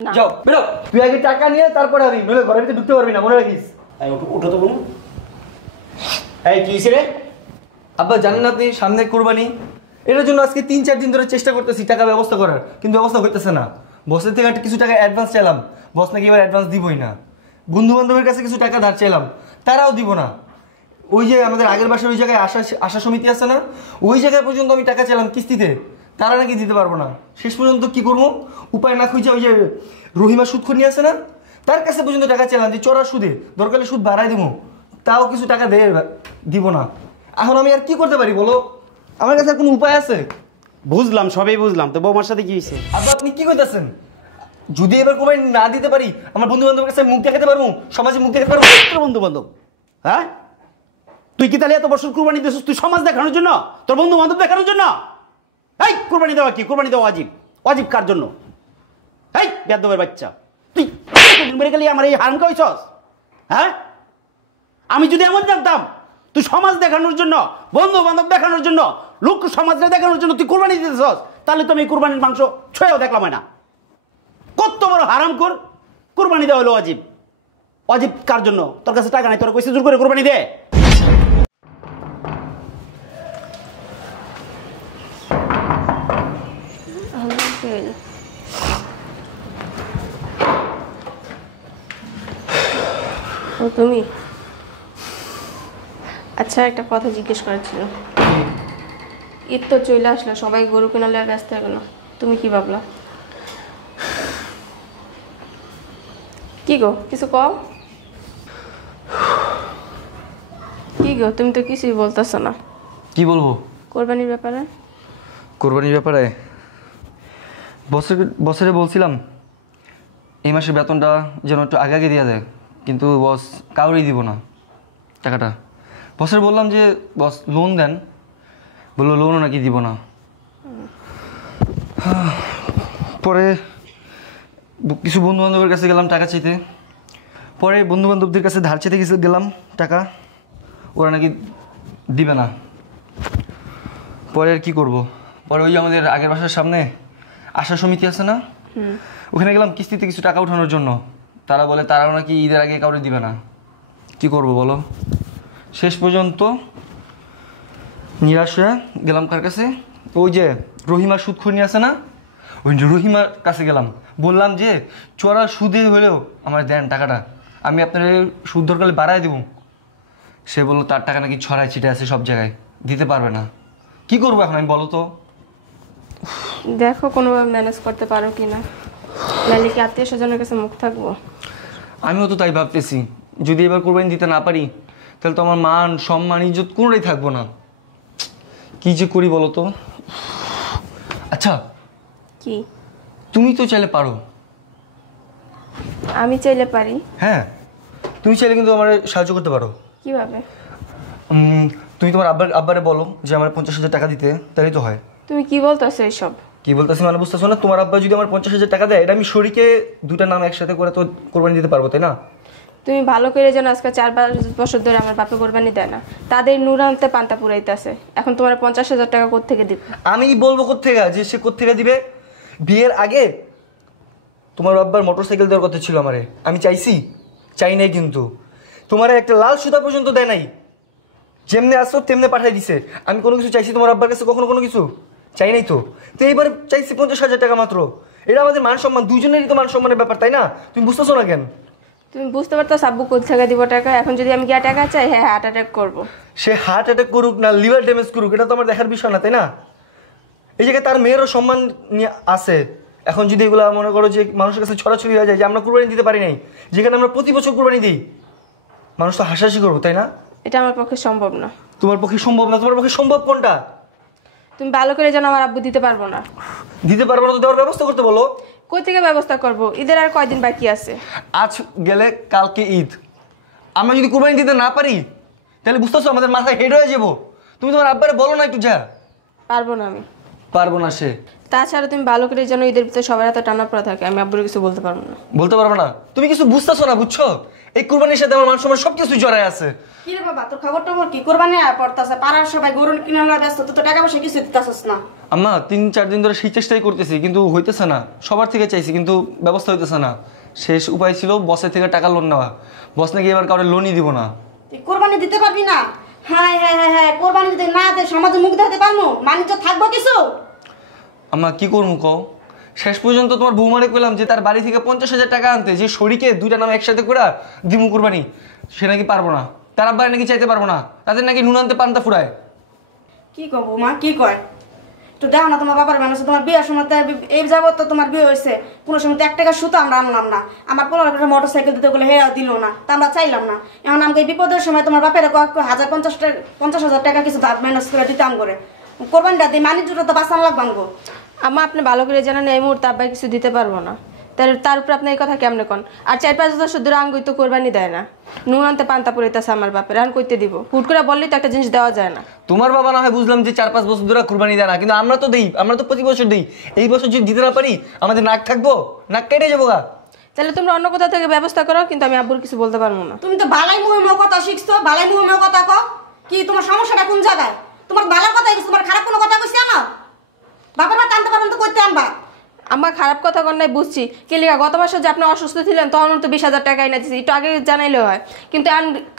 যাও বেরো, তুই আগে টাকা নিয়ে তারপরে আবি, নইলে ঘরের ভিতরে ঢুকতে পারবি না, মনে রাখিস। উঠো তো বলুন। এই কি হয়েছে রে? আব্বা জানেন না আপনি সামনে কুরবানি, এটার জন্য আজকে 3-4 দিন ধরে চেষ্টা করতেছি টাকা ব্যবস্থা করার, কিন্তু ব্যবস্থা হইতেছে না। বসের থেকে কিছু টাকা অ্যাডভান্স চাইলাম, বস নাকি এবার অ্যাডভান্স দিবই না। বন্ধু বান্ধবের কাছে কিছু টাকা ধার চাইলাম, তারাও দিব না। ওই যে আমাদের আগের বাসার ওই জায়গায় আশা সমিতি আছে না, ওই জায়গায় পর্যন্ত আমি টাকা চাইলাম কিস্তিতে, তারা নাকি দিতে পারবো না। শেষ পর্যন্ত কি করবো, উপায় না খুঁজে ওই যে রহিমা সুদখোর নিয়ে আসে না, তার কাছে পর্যন্ত টাকা চাইলাম যে চড়া সুদে দরকারে সুদ বাড়াই দেবো, তাও কিছু টাকা দিব না। এখন আমি আর কি করতে পারি বলো, আমার কাছে আর কোনো উপায় আছে? বুঝলাম, সবই বুঝলাম, তো বৌমার সাথে কি হয়েছে? আব্বা আপনি কি করতেছেন? যদি এবার কোরবানি না দিতে পারি, আমার বন্ধু বান্ধবের কাছে মুখ দেখাতে পারবো, সমাজে মুখ দেখাতে পারবো। বন্ধু বান্ধব, হ্যাঁ? তুই কি তাহলে এত বছর কুরবানি দিয়েছিস তুই সমাজ দেখানোর জন্য, তোর বন্ধু বান্ধব দেখানোর জন্য? এই কুরবানি দেওয়া কি? কুরবানি দেওয়া ওয়াজিব। ওয়াজিব কার জন্য? এই বেয়াদবের বাচ্চা, তুই মেরে গেলি আমার এই হারাম খাওয়াইছস, হ্যাঁ? আমি যদি এমন জানতাম তুই সমাজ দেখানোর জন্য, বন্ধু বান্ধব দেখানোর জন্য, লোক সমাজে দেখানোর জন্য তুই কুরবানি দিতেছস, তাহলে তো আমি কুরবানির মাংস ছুঁয়েও দেখলাম না। কত বড় হারাম কর! কুরবানি দেওয়া হলো ওয়াজিব। ওয়াজিব কার জন্য? তোর কাছে টাকা নাই, তোর কইছে জোর করে কুরবানি দে। ও তুমি? আচ্ছা একটা কথা জিজ্ঞেস করার ছিল। ঈদ তো চলে আসলো, সবাই গরু কেনালে ব্যস্ত হয়ে গেল, তুমি কি ভাবলা? কি গো কিছু কও? কি গো তুমি তো কিছুই বলতেছো না। কি বলবো কোরবানির ব্যাপারে? কোরবানির ব্যাপারে বছরে বলছিলাম এই মাসের বেতনটা যেন একটু আগে আগে দেওয়া যায়, কিন্তু বস কাউরেই দিব না টাকাটা। বসের বললাম যে বস লোন দেন, বললো লোনও নাকি দিব না। পরে কিছু বন্ধু বান্ধবের কাছে গেলাম টাকা চাইতে, পরে বন্ধু বান্ধবদের কাছে ধার চাইতে গেলাম টাকা, ওরা নাকি দিবে না। পরে আর কি করবো, পরে ওই আমাদের আগের বাসার সামনে আশা সমিতি আছে না, ওখানে গেলাম কিস্তিতে কিছু টাকা উঠানোর জন্য, তারা বলে তারাও নাকি ঈদের আগে কাউরে দিবে না। কি করব বলো, শেষ পর্যন্ত নিরাশ হয়ে গেলাম কার কাছে, ওই যে রহিমার সুদখোর নিয়ে আছে না, ওই রহিমার কাছে গেলাম, বললাম যে চড়া সুদে হলেও আমার দেন টাকাটা, আমি আপনার সুদ দরকার বাড়াই দেবো। সে বললো তার টাকা নাকি ছড়ায় ছিটে আছে সব জায়গায়, দিতে পারবে না। কি করবো এখন আমি বলো তো? দেখো কোনোভাবে ম্যানেজ করতে পারো কিনা, নাহলে কি আত্মীয় স্বজনের কাছে মুখ থাকবো? আমিও তো তাই ভাবতেছি, যদি এবার কোরবানি দিতে না পারি তাহলে তো আমার মান সম্মান ইজ্জত কোনোটাই থাকবো না। কি যে করি বলো তো? আচ্ছা কি? তুমি তো চাইলে পারো। আমি চাইলে পারি? হ্যাঁ তুমি চাইলে কিন্তু আমার সাহায্য করতে পারো। কিভাবে? তুমি তোমার আব্বারে বলো যে আমার 50,000 টাকা দিতে, তাহলেই তো হয়। তুমি কি বলতেছো এইসব? কি বলতেছি মানে বুঝতেছো না? তোমার আব্বা যদি আমার 50,000 টাকা দেয়, এটা আমি শরীকে দুটা নাম একসাথে করে তো কোরবানি দিতে পারবো, তাই না? তুমি ভালো করে জানো আজকে 4-5 বছর ধরে আমার বাপে কোরবানি দেয় না, তাদের নুর আনতে পান্তা পুরাইতেছে, এখন তোমার 50,000 টাকা কোত্থেকে দিবে? আমি বলবো কোত্থেকে যে সে কোত্থেকে দিবে? বিয়ের আগে তোমার আব্বার মোটরসাইকেল দেওয়ার কথা ছিল আমারে, আমি চাইছি? চাই নাই, কিন্তু তোমার একটা লাল সুতা পর্যন্ত দেয় নাই, যেমনে আসো তেমনে পাঠাই দিছে। আমি কোনো কিছু চাইছি তোমার আব্বার কাছে? কখনো কোনো কিছু চাই নাই তো। তো এইবার চাইছি 50,000 টাকা মাত্র, এটা আমাদের মান সম্মান, দুজনেরই তো মান সম্মানের ব্যাপার, তাই না? তুমি বুঝতেছো না কেন? তুমি বুঝতে পারতো সাব্বু কোত্থেকে দিব টাকা? এখন যদি আমি গিয়ে টাকা চাই, হ্যাঁ হার্ট অ্যাটাক করবো। সে হার্ট অ্যাটাক করুক না লিভার ড্যামেজ করুক, এটা তো আমার দেখার বিষয় না, তাই না? এই জায়গায় তার মেয়েরও সম্মান নিয়ে আছে। এখন যদি এগুলো মনে করো যে মানুষের কাছে ছড়াছড়ি হয়ে যায় যে আমরা কুরবানি দিতে পারি নাই, যেখানে আমরা প্রতি বছর কুরবানি দিই, মানুষ তো হাসাহাসি করবো, তাই না? এটা আমার পক্ষে সম্ভব না। তোমার পক্ষে সম্ভব না? তোমার পক্ষে সম্ভব কোনটা? তুমি ভালো করে জানো আমার আব্বু দিতে পারবো না। দিতে পারবো না তো দেওয়ার ব্যবস্থা করতে বলো। কই থেকে ব্যবস্থা করব? ঈদের আর কয়দিন বাকি আছে? আজ গেলে কালকে ঈদ, আমরা যদি কুরবানি দিতে না পারি তাহলে বুঝতেছো আমাদের মাথায় হেড হয়ে যাবো। তুমি তোমার আব্বারে বলো না একটু যা। পারবো না আমি। পারবো না সে। তাছাড়া তুমি ভালো করে জানো ঈদের ভিতরে সবার হাতে টানা পড়া থাকে, আমি আব্বুর কিছু বলতে পারবো না। বলতে পারবো না? তুমি কিছু বুঝতেছো না, বুঝছো? এই কুরবানির সাথে আমার মান সম্মান সবকিছু জড়ায় আছে। কি রে বাবা, তোর খবর টবর কি? কোরবানি আর পড়তাছে, পাড়ার সবাই গরু কিনে লওয়া ব্যস্ত, তো টাকা পয়সা কিছু দিতাছস না। আম্মা 3-4 দিন ধরে সেই চেষ্টাই করতেছি, কিন্তু হইতেছে না। সবার থেকে চাইছি কিন্তু ব্যবস্থা হইতেছে না। শেষ উপায় ছিল বসের থেকে টাকা লোন নেওয়া। বস নাকি এবার কাউকে লোনই দিব না। তুই কোরবানি দিতে পারবি না? হ্যাঁ হ্যাঁ হ্যাঁ হ্যাঁ, কোরবানি দিতে না দে সমাজে মুখ দেখাতে পারবো? বাণিজ্য থাকবো কিছু? আম্মা কি করবো কও? শেষ পর্যন্ত তোমার বৌমারে কইলাম যে তার বাড়ি থেকে 50,000 টাকা আনতে, যে শরীকে 2টা নাম একসাথে করে দিমু কুরবানি, সে নাকি পারবো না। তার আব্বারে নাকি চাইতে পারবো না, তাদের নাকি নুন আনতে পান্তা ফুরায়। কি কব মা, কি কয়? একটু দেখো না তোমার বাবার মানুষ, তোমার বিয়ের সময় তো এই যাবত তো তোমার বিয়ে হয়েছে, কোনো সময় তো 1 টাকা সুতো আমরা আনলাম না। আমার পোলার একটা মোটর সাইকেল দিতে গেলে হেরাও দিল না, তা আমরা চাইলাম না। এখন আমাকে এই বিপদের সময় তোমার বাপের 50,000 টাকা কিছু ধার ম্যানেজ করে দিতাম করে কোরবানিটা দিই, বাণিজ্যটা তো বাঁচান লাগবাঙ্গো। আম্মা আপনি ভালো করে জানেন এই মুহূর্তে আব্বাই কিছু দিতে পারবো না, তার উপর আপনি এই কথা কেমনে কন? আর 4-5 বছর ধরে আঙ্গুই তো কোরবানি দেয় না, নুন আনতে পান্তা পড়িতেছে আমার বাপের, আর কইতে দিব? হুট করে বললেই তো একটা জিনিস দেওয়া যায় না। তোমার বাবা না হয় বুঝলাম যে 4-5 বছর ধরে কুরবানি দেয় না, কিন্তু আমরা তো দেই, আমরা তো প্রতি বছর দেই। এই বছর যদি দিতে না পারি আমাদের নাক থাকবো, নাক কেটে যাবো গা। তাহলে তোমরা অন্য কোথাও থেকে ব্যবস্থা করো, কিন্তু আমি আব্বুর কিছু বলতে পারবো না। তুমি তো বালাই মুহের কথা শিখছো, বালাই মুহের কথা কও। কি তোমার সমস্যাটা কোন জায়গায়? তোমার ভালো কথা কইছো, তোমার খারাপ কোনো কথা কইছি না? বাবার বাড়ি আনতে পারবেন তো কইতে আনবা। আমার খারাপ কথা কর নাই বুঝছি, কেলিকা গত মাসে যে আপনি অসুস্থ ছিলেন তখন তো 20,000 টাকা এনে দিচ্ছি, একটু আগে জানাইলে হয়। কিন্তু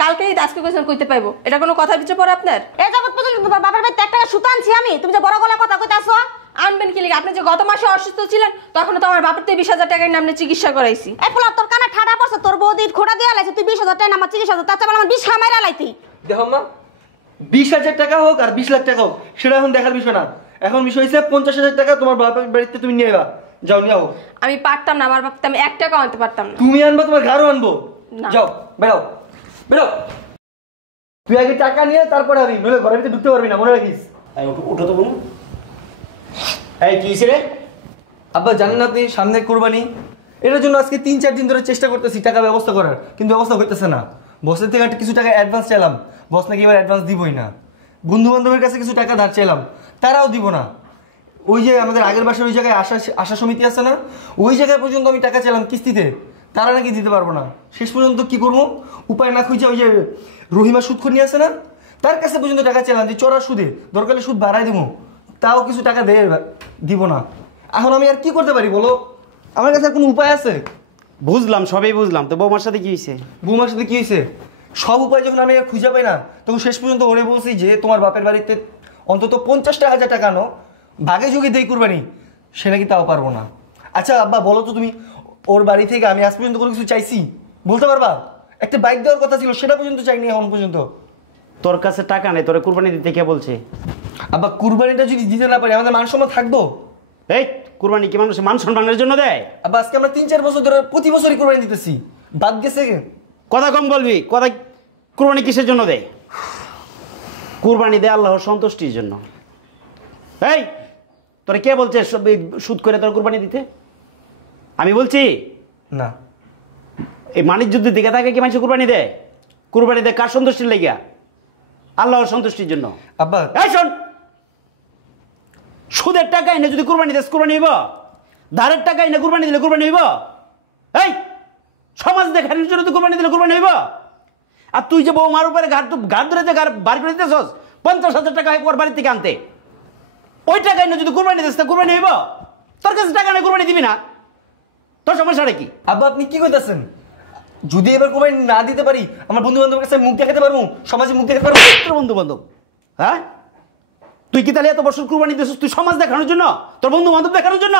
কালকেই আজকে কোয়েশন কইতে পাইবো, এটা কোনো কথা পিছিয়ে পড়ে আপনার? এই যাবত পর্যন্ত তোমার বাবার বাড়িতে 1 টাকা সুতো আনছি আমি, তুমি যে বড় গলায় কথা কইতাছো। আনবেন কেলিকা? আপনি যে গত মাসে অসুস্থ ছিলেন তখন তো আমার বাপের থেকে 20,000 টাকা এনে আপনি চিকিৎসা করাইছি। এই পোলা তোর কানে ঠাডা পড়ছে, তোর বৌদির খোড়া দিয়ে লাইছে, তুই 20,000 টাকা আমার চিকিৎসা, তার চেয়ে আমার 20 খামাইরা লাইতি। দেখো মা, 20,000 টাকা হোক আর 20 লাখ টাকা হোক, সেটা এখন দেখার বিষয় না। এখন বিষয় হচ্ছে 50,000 টাকা তোমার বাবার বাড়িতে তুমি নিয়ে যাও। যাও নিয়ে আও। আমি পারতাম না, আমার বাপতে আমি 1 টাকাও আনতে পারতাম না। তুমি আনবা, তোমার ঘাড়ও আনবো। না। যাও বেরো বেরো, তুই আগে টাকা নিয়ে তারপরে আবি, নইলে ঘরের ভিতরে ঢুকতে পারবি না, মনে রাখিস। উঠো তো বোন। এই কি হয়েছে রে? আব্বা জানেন আপনি সামনে কুরবানি, এটার জন্য আজকে 3-4 দিন ধরে চেষ্টা করতেছি টাকা ব্যবস্থা করার, কিন্তু ব্যবস্থা হইতেছে না। বসের থেকে কিছু টাকা অ্যাডভান্স চাইলাম, বস নাকি এবার অ্যাডভান্স দিবই না। বন্ধু বান্ধবের কাছে কিছু টাকা ধার চাইলাম, তারাও দিব না। ওই যে আমাদের আগের বাসার ওই জায়গায় আশা সমিতি আছে না, ওই জায়গায় পর্যন্ত আমি টাকা চাইলাম কিস্তিতে, তারা নাকি দিতে পারবো না। শেষ পর্যন্ত কি করবো, উপায় না খুঁজে ওই যে রহিমা সুদখনি আছে না, তার কাছে পর্যন্ত টাকা চাইলাম যে চড়া সুদে দরকারে সুদ বাড়াই দেবো, তাও কিছু টাকা দিব না। এখন আমি আর কি করতে পারি বলো? আমার কাছে আর কোনো উপায় আছে? বুঝলাম, সবই বুঝলাম, তো বৌমার সাথে কি হয়েছে? বৌমার সাথে কি হয়েছে? সব উপায় যখন আমি আর খুঁজে পাই না, তখন শেষ পর্যন্ত ওরে বলছি যে তোমার বাপের বাড়িতে অন্তত 50,000 টাকা আনো, ভাগে যুগে দেই কুরবানি, সে নাকি তাও পারবো না। আচ্ছা আব্বা বলো তো, তুমি ওর বাড়ি থেকে আমি আজ পর্যন্ত কোনো কিছু চাইছি বলতে পারবা? একটা বাইক দেওয়ার কথা ছিল, সেটা পর্যন্ত চাইনি এখন পর্যন্ত। তোর কাছে টাকা নেই, তোরে কুরবানি দিতে কে বলছে? আব্বা কুরবানিটা যদি দিতে না পারি আমাদের মান সম্মান থাকবো? এই কুরবানি কি মানুষ মান সম্মানের জন্য দেয়? আব্বা আজকে আমরা 3-4 বছর ধরে প্রতি বছরই কুরবানি দিতেছি, বাদ গেছে। কথা কম বলবি, কথা। কুরবানি কিসের জন্য দেয়? কুরবানি দেয় আল্লাহর সন্তুষ্টির জন্য। এই তোরা কে বলছে সুদ করে তোর কুরবানি দিতে? আমি বলছি না। এই মানিক যুদ্ধের দিকে থাকে কি মানুষ কুরবানি দেয়? কুরবানি দেয় কার সন্তুষ্টির লেগিয়া? আল্লাহর সন্তুষ্টির জন্য। আব্বা এই শোন, সুদের টাকা এনে যদি কুরবানি দেস কুরবানি হইব? ধারের টাকা এনে কুরবানি দিলে কুরবানি হইব? এই সমাজ দেখানোর জন্য তো কুরবানি দিলে কুরবানি হইব? আর তুই যে বৌমার উপরে ঘাট ধরে যে বার করে দিতেছস 50,000 টাকা ওর বাড়ির থেকে আনতে, ওই টাকা এনে যদি কুরবানি দিস তা কুরবানি হইব? তোর কাছে টাকা নেই, কুরবানি দিবি না, তোর সমস্যাটা কি? আব্বা আপনি কি কইতাছেন? যদি এবার কুরবানি না দিতে পারি আমার বন্ধু বান্ধবের কাছে মুখ দেখাতে পারবো, সমাজে মুখ দেখাতে পারবো? তোর বন্ধু বান্ধব, হ্যাঁ? তুই কি তাহলে এত বছর কুরবানি দিয়েছিস তুই সমাজ দেখানোর জন্য, তোর বন্ধু বান্ধব দেখানোর জন্য?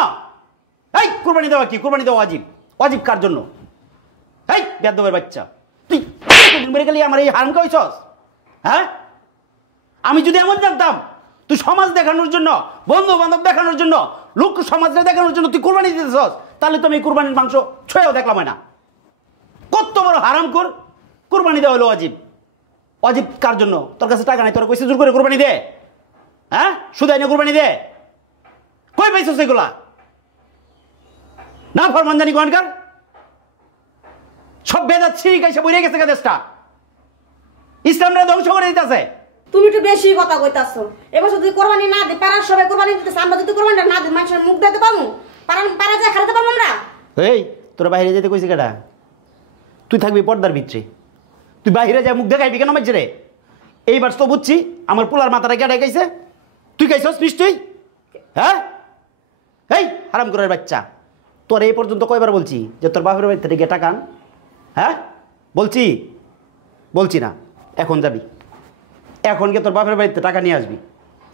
এই কুরবানি দেওয়া কি? কুরবানি দেওয়া অজীব। অজীব কার জন্য? এই বেয়াদবের বাচ্চা, তুই মেরে গেলি আমার এই হারামকে হইছস? হ্যাঁ, আমি যদি এমন জানতাম তুই সমাজ দেখানোর জন্য, বন্ধু বান্ধব দেখানোর জন্য, লোক সমাজে দেখানোর জন্য তুই কুরবানি দিতেছস, তাহলে তো আমি কুরবানির মাংস ছুঁয়েও দেখলাম না। কত বড় হারাম কর! কুরবানি দেওয়া হলো অজীব। অজীব কার জন্য? তোর কাছে টাকা নাই, তোর কইছে জোর করে কুরবানি দে? হ্যাঁ, শুধু এনে কুরবানি দে? কই পাইছস এগুলা? না ফরমান জানি কোনকার সব বেদাত শিরিক এসে বইরে গেছে দেশটা, ইসলামটা ধ্বংস করে দিতেছে। তুমি একটু বেশি কথা কইতাছো। এবছর যদি কোরবানি না দিই, পাড়ার সবাই কোরবানি দিতেছে, আমরা যদি কোরবানিটা না দিই মানুষের মুখ দিতে পারবো? পাড়া যায় খাইতে পারবো আমরা? এই তোরা বাইরে যেতে কইছে কেডা? তুই থাকবি পর্দার ভিতরে, তুই বাইরে যা মুখ দেখাইবি কেন মাঝে রে? এইবার তো বুঝছি আমার পোলার মাথাটা কেডা খাইছে। তুই খাইছস নিশ্চয়ই, হ্যাঁ? এই হারাম করার বাচ্চা, তোর এই পর্যন্ত কয়বার বলছি যে তোর বাপের বাড়ি থেকে টাকা আন? হ্যাঁ বলছি না, এখন যাবি, এখন গিয়ে তোর বাপের বাড়িতে টাকা নিয়ে আসবি,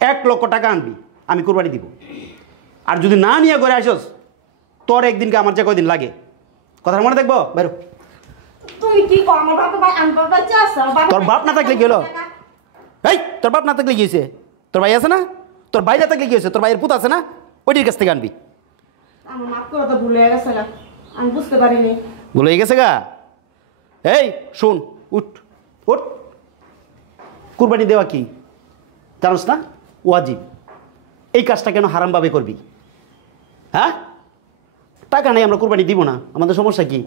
1 লক্ষ টাকা আনবি, আমি কুরবানি দিব। আর যদি না নিয়ে ঘরে আসস, তোর একদিনকে আমার যে কয়দিন লাগে, কথার মনে দেখবো বেরো। তুমি কি কর? আমার বাবা ভাই আমি বাচ্চা আছে, তোর বাপ না থাকলে কি হলো? এই তোর বাপ না থাকলে কি হয়েছে? তোর ভাই আছে না? তোর ভাই না থাকলে কি হয়েছে? তোর ভাইয়ের পুত আছে না? ওইটির কাছ থেকে আনবি। আমার মাফ করে তো, ভুলে গেছে গা, আমি বুঝতে পারিনি। ভুলে গেছে গা? এই শুন, উঠ উঠ, কুরবানি দেওয়া কি জানোস না? ওয়াজিব। এই কাজটা কেন হারামভাবে করবি? হ্যাঁ, টাকা নেই, আমরা কুরবানি দিব না, আমাদের সমস্যা কি?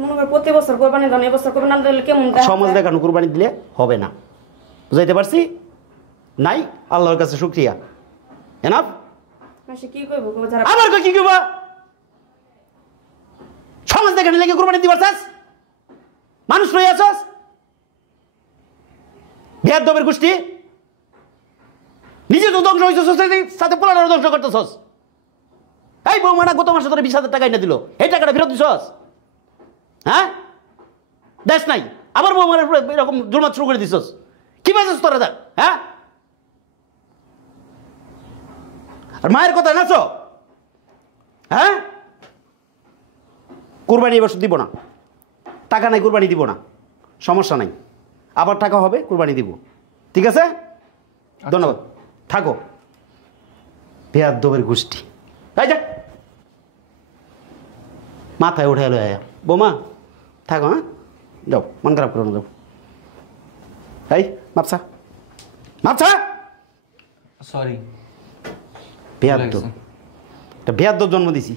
মনে কর প্রতি বছর কোরবানি দেন, এবছর কোরবানি না দিলে কেমন দেখা সমাজ যায়? দেখানো কুরবানি দিলে হবে না, বুঝাইতে পারছি? নাই, আল্লাহর কাছে শুকরিয়া, এনাফ। মাসে কি কইবো গো যারা আবার কই কি কইবা? সমাজ দেখানো লেগে কুরবানি দিবার চাস? মানুষ রয়ে আছস? বেয়াদবের গোষ্ঠী, নিজে তো ধ্বংস হয়েছ, সাথে পোলারও ধ্বংস করতেছস। এই বৌমানা গত মাসে তোরা 20,000 টাকা এনে দিল, এই টাকাটা ফেরত দিছস? হ্যাঁ, দেশ নাই, আবার বৌমার এরকম জুলমাত শুরু করে দিছস। কি বাজছ তোরা? হ্যাঁ, আর মায়ের কথা নাচো? হ্যাঁ, কুরবানি এবার দিব না, টাকা নাই, কুরবানি দিব না, সমস্যা নাই, আবার টাকা হবে, কুরবানি দিব, ঠিক আছে? ধন্যবাদ, থাকো। বেয়াদবের গোষ্ঠী, তাই যা মাথায় উঠে এলো। বৌমা থাকো, হ্যাঁ যাও, মন খারাপ করো না, যাও। এই মাপসা সরি, বেয়াদ্দ, একটা বেয়াদ্দ জন্ম দিছি।